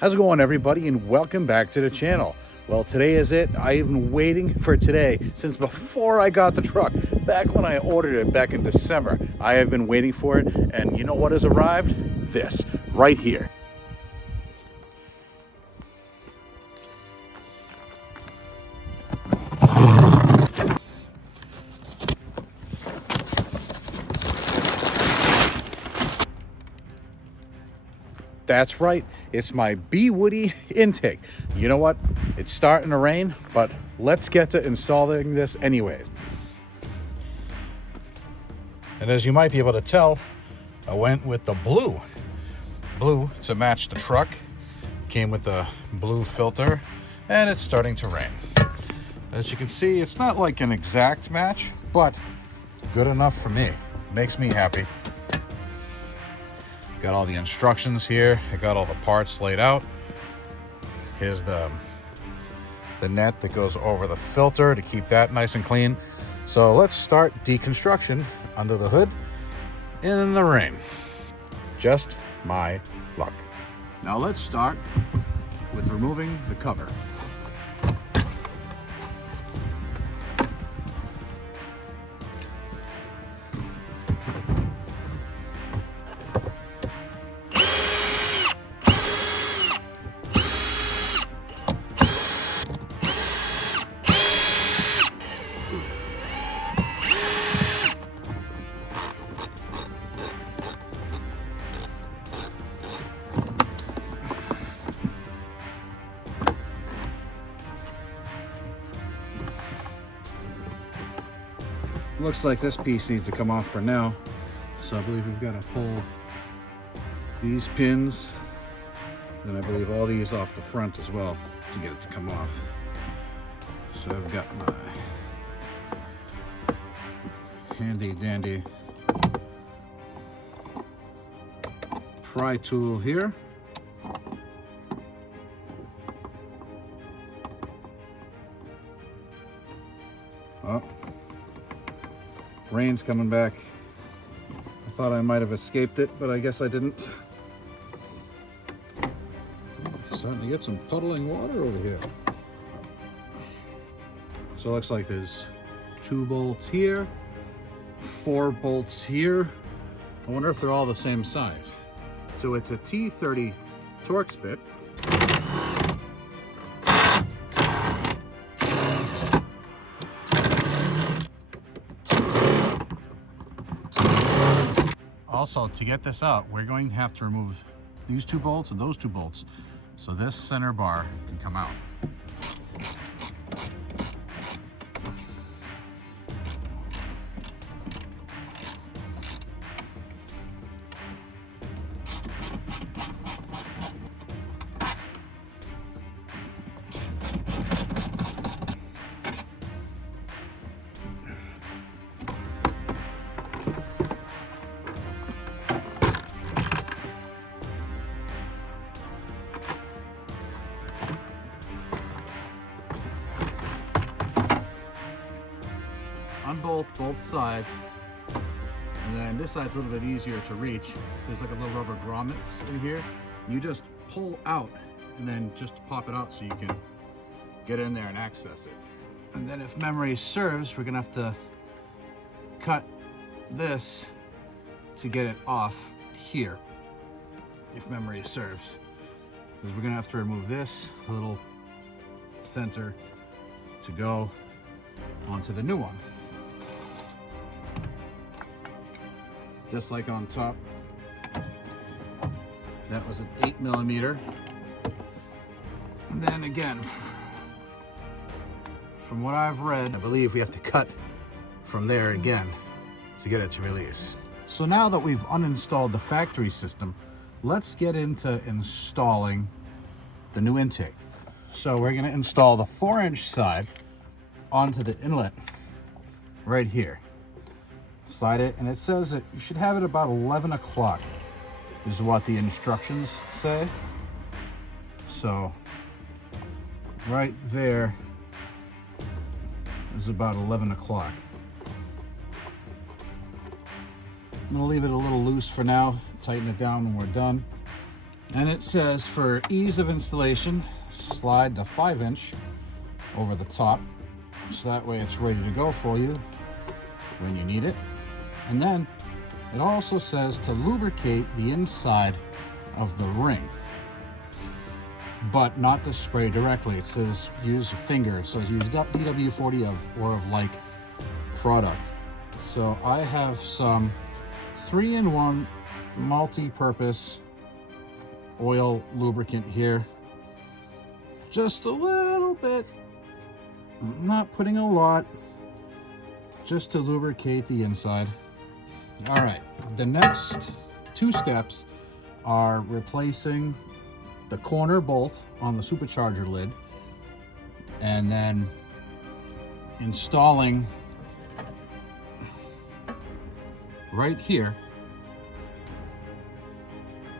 How's it going, everybody, and welcome back to the channel. Well, today is it. I've been waiting for today since before I got the truck. Back when I ordered it back in December, I have been waiting for it, and you know what has arrived? This, right here. That's right, it's my Bwoody intake. You know what? It's starting to rain, but let's get to installing this anyways. And as you might be able to tell, I went with the blue to match the truck. Came with the blue filter, and it's starting to rain. As you can see, it's not like an exact match, but good enough for me. Makes me happy. Got all the instructions here. I got all the parts laid out. Here's the net that goes over the filter to keep that nice and clean. So let's start deconstruction under the hood in the rain. Just my luck. Now let's start with removing the cover. Looks like this piece needs to come off for now. So I believe we've got to pull these pins. Then I believe all these off the front as well to get it to come off. So I've got my handy dandy pry tool here. Oh. Rain's coming back. I thought I might have escaped it, but I guess I didn't. Starting to get some puddling water over here. So it looks like there's 2 bolts here, 4 bolts here. I wonder if they're all the same size. So it's a T30 Torx bit. Also, to get this out, we're going to have to remove these 2 bolts and those 2 bolts so this center bar can come out. Unbolt both sides, and then this side's a little bit easier to reach. There's like a little rubber grommets in here. You just pull out and then just pop it out so you can get in there and access it. And then if memory serves, we're gonna have to cut this to get it off here, if memory serves. Because we're gonna have to remove this little center to go onto the new one. Just like on top, that was an 8mm. And then again, from what I've read, I believe we have to cut from there again to get it to release. So now that we've uninstalled the factory system, let's get into installing the new intake. So we're gonna install the 4-inch side onto the inlet right here. Slide it, and it says that you should have it about 11 o'clock is what the instructions say. So right there is about 11 o'clock. I'm gonna leave it a little loose for now, tighten it down when we're done. And it says for ease of installation, slide the 5-inch over the top, so that way it's ready to go for you when you need it. And then it also says to lubricate the inside of the ring, but not to spray directly. It says use a finger, so use DW40 or of like product. So I have some 3-in-1 multi-purpose oil lubricant here. Just a little bit, I'm not putting a lot, just to lubricate the inside. All right, the next 2 steps are replacing the corner bolt on the supercharger lid and then installing right here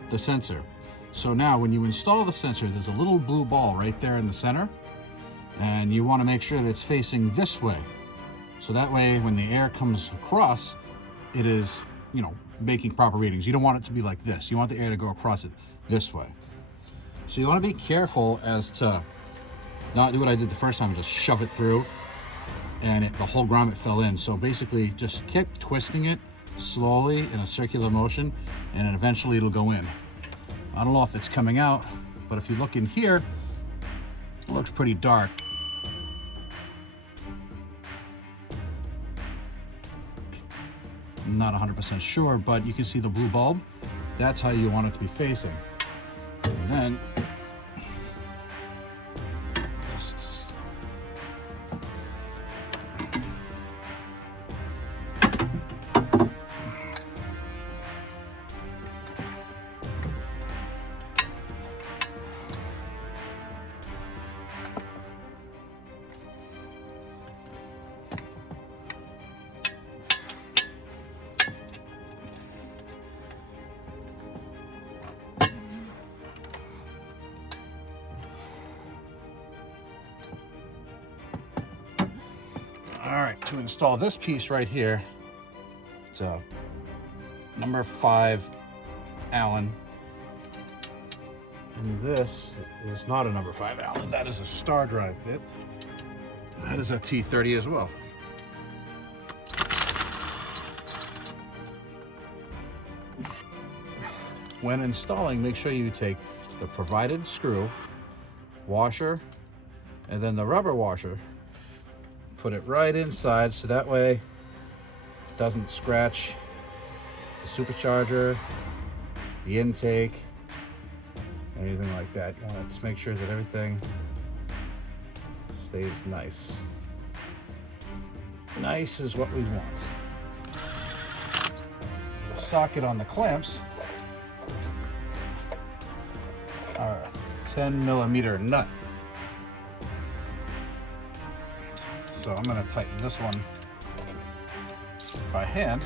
the sensor. So now when you install the sensor, there's a little blue ball right there in the center, and you want to make sure that it's facing this way. So that way when the air comes across, it is, you know, making proper readings. You don't want it to be like this. You want the air to go across it this way. So you want to be careful as to not do what I did the first time and just shove it through and the whole grommet fell in. So basically just keep twisting it slowly in a circular motion, and then eventually it'll go in. I don't know if it's coming out, but if you look in here, it looks pretty dark. I'm not 100% sure, but you can see the blue bulb. That's how you want it to be facing. And then just all right, to install this piece right here, it's a number 5 Allen. And this is not a number 5 Allen, that is a star drive bit. That is a T30 as well. When installing, make sure you take the provided screw, washer, and then the rubber washer. Put it right inside so that way it doesn't scratch the supercharger, the intake, anything like that. You want to make sure that everything stays nice. Nice is what we want. The socket on the clamps are a 10mm nut. So I'm going to tighten this one by hand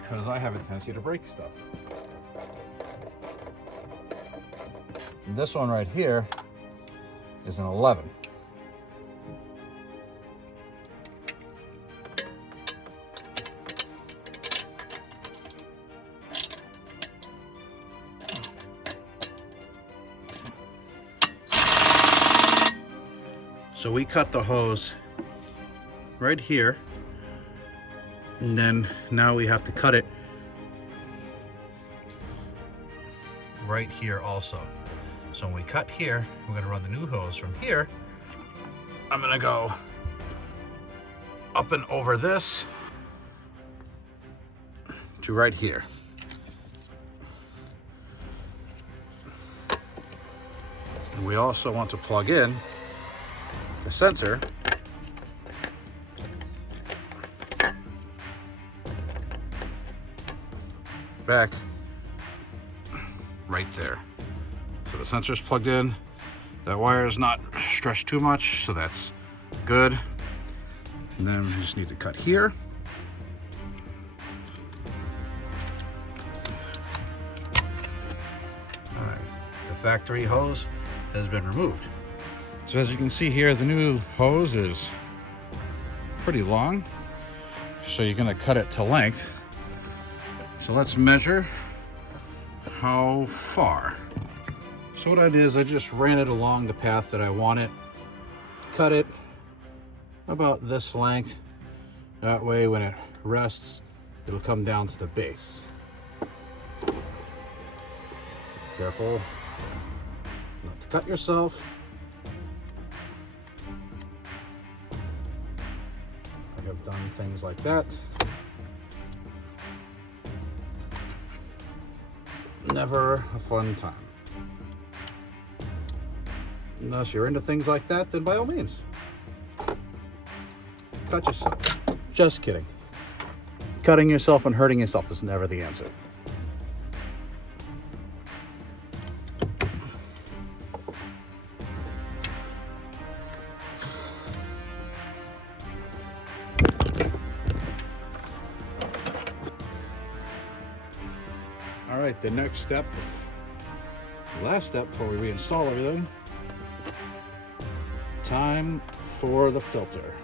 because I have a tendency to break stuff. And this one right here is an 11. So we cut the hose right here, and then now we have to cut it right here also. So when we cut here, we're going to run the new hose from here. I'm going to go up and over this to right here. And we also want to plug in the sensor back right there. So the sensor's plugged in. That wire is not stretched too much, so that's good. And then we just need to cut here. All right, the factory hose has been removed. So as you can see here, the new hose is pretty long. So you're gonna cut it to length. So let's measure how far. So what I did is I just ran it along the path that I want it, cut it about this length. That way when it rests, it'll come down to the base. Careful not to cut yourself. I have done things like that. Never a fun time. Unless you're into things like that, then by all means, cut yourself. Just kidding. Cutting yourself and hurting yourself is never the answer. All right, the next step, the last step before we reinstall everything, time for the filter.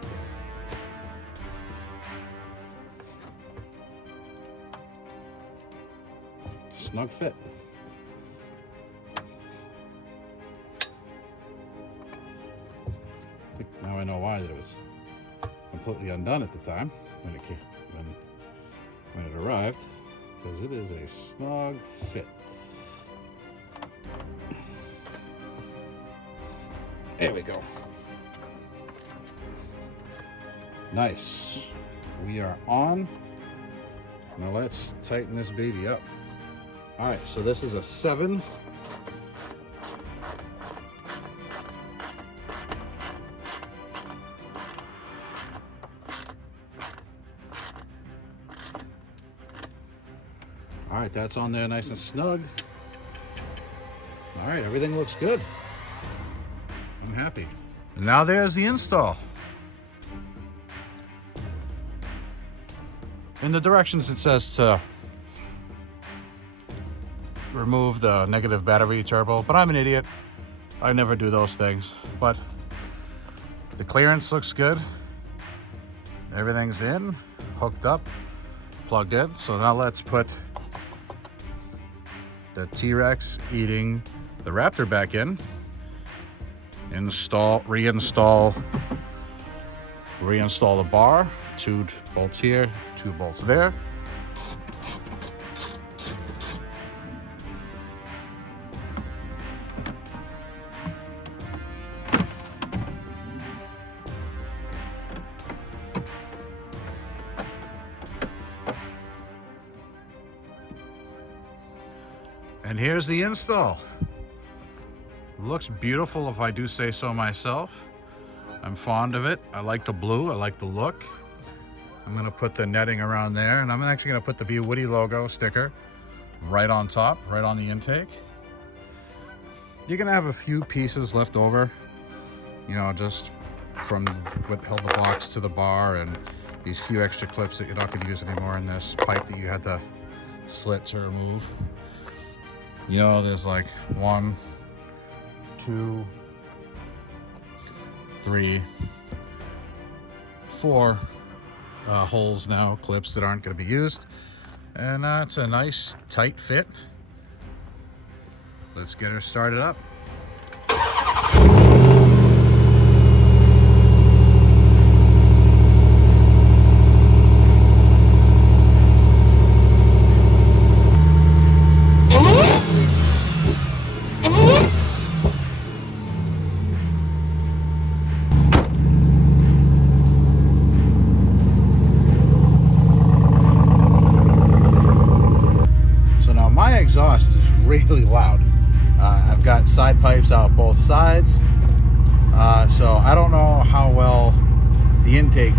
Snug fit. I think now I know why that it was completely undone at the time when it came, when it arrived, because it is a snug fit. There we go. Nice. We are on. Now let's tighten this baby up. All right, so this is a 7. All right, that's on there nice and snug. All right, everything looks good. I'm happy. And now there's the install. In the directions it says to remove the negative battery turbo, but I'm an idiot. I never do those things. But the clearance looks good. Everything's in, hooked up, plugged in. So now let's put the TRX eating the Raptor back in. Reinstall the bar. 2 bolts here, 2 bolts there. And here's the install. Looks beautiful if I do say so myself. I'm fond of it. I like the blue, I like the look. I'm gonna put the netting around there, and I'm actually gonna put the Bwoody logo sticker right on top, right on the intake. You're gonna have a few pieces left over, you know, just from what held the box to the bar, and these few extra clips that you're not gonna use anymore, in this pipe that you had to slit to remove. You know, there's like 1, 2, 3, 4 holes now, clips that aren't going to be used, and it's a nice tight fit. Let's get her started up. Exhaust is really loud. I've got side pipes out both sides, so I don't know how well the intake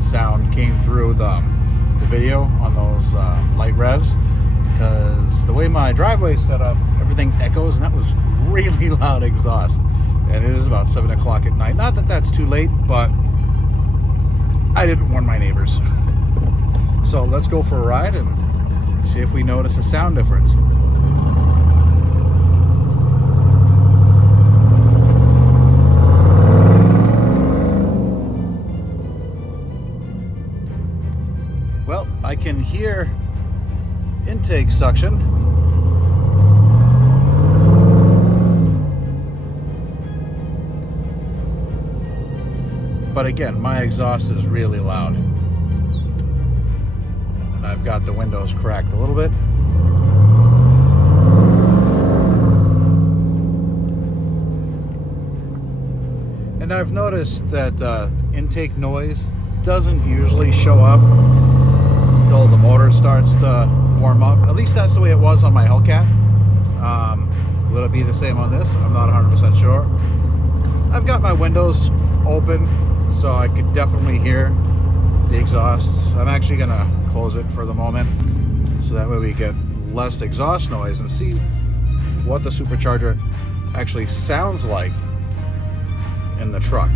sound came through the video on those light revs, because the way my driveway is set up, everything echoes, and that was really loud exhaust. And it is about 7 o'clock at night. Not that that's too late, but I didn't warn my neighbors. So let's go for a ride and see if we notice a sound difference. Well, I can hear intake suction. But again, my exhaust is really loud. And I've got the windows cracked a little bit. And I've noticed that intake noise doesn't usually show up until the motor starts to warm up. At least that's the way it was on my Hellcat. Will it be the same on this? I'm not 100% sure. I've got my windows open, so I could definitely hear the exhaust. I'm actually gonna close it for the moment, so that way we get less exhaust noise and see what the supercharger actually sounds like in the truck.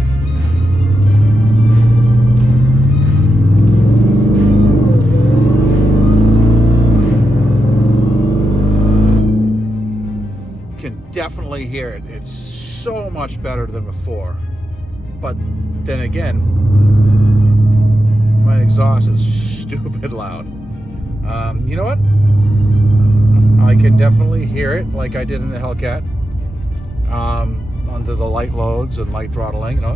Can definitely hear it. It's so much better than before. But then again, my exhaust is stupid loud. You know what? I can definitely hear it like I did in the Hellcat. Under the light loads and light throttling, you know.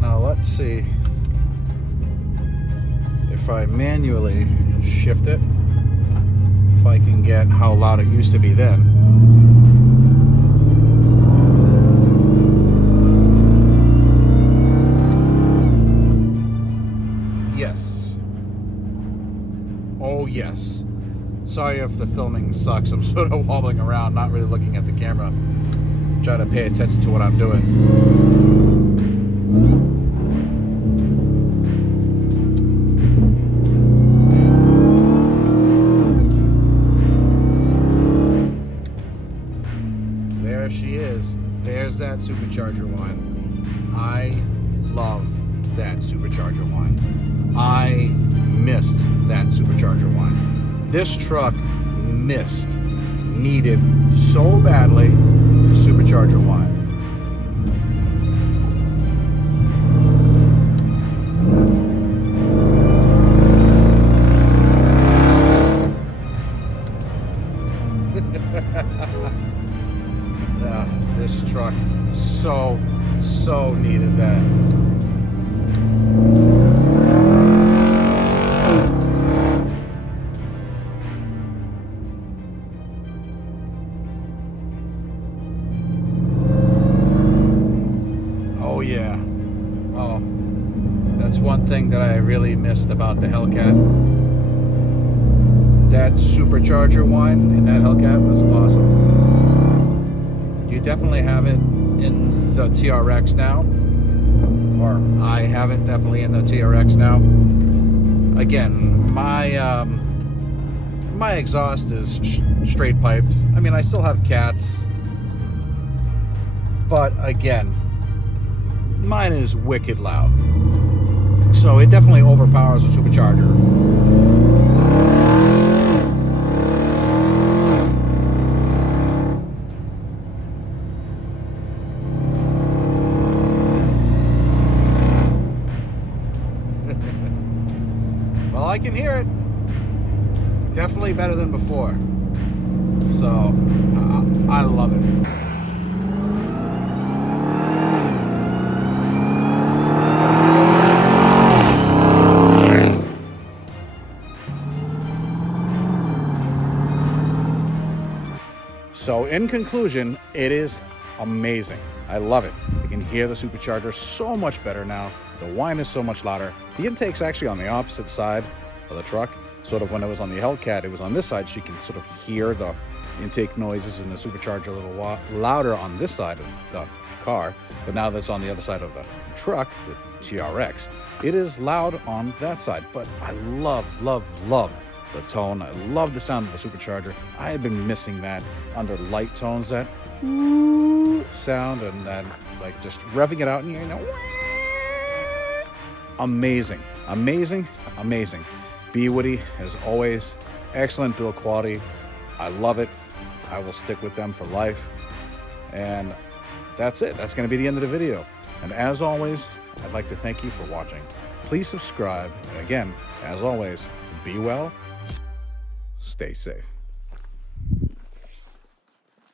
Now let's see if I manually shift it, if I can get how loud it used to be then. Yes. Oh yes. Sorry if the filming sucks. I'm sort of wobbling around, not really looking at the camera. Try to pay attention to what I'm doing. There she is. There's that supercharger whine. I love that supercharger whine. I missed that supercharger whine. This truck needed so badly supercharger whine. This truck so needed that. Oh yeah. Oh, that's one thing that I really missed about the Hellcat. That supercharger whine in that Hellcat was awesome. You definitely have it in the TRX now, or I have it definitely in the TRX now. Again, my exhaust is straight piped. I mean, I still have cats, but again, mine is wicked loud, so it definitely overpowers the supercharger. Well, I can hear it. Definitely better than before. So, I love it. So in conclusion, it is amazing. I love it. You can hear the supercharger so much better now. The whine is so much louder. The intake's actually on the opposite side of the truck. Sort of when it was on the Hellcat, it was on this side, so you can sort of hear the intake noises and the supercharger a little louder on this side of the car. But now that's on the other side of the truck, the TRX, it is loud on that side. But I love the tone. I love the sound of the supercharger. I had been missing that under light tones, that sound, and then like just revving it out in here, you know. Amazing. Bwoody, as always, excellent build quality. I love it. I will stick with them for life. And that's it. That's going to be the end of the video. And as always, I'd like to thank you for watching. Please subscribe. And again, as always, Be well, stay safe.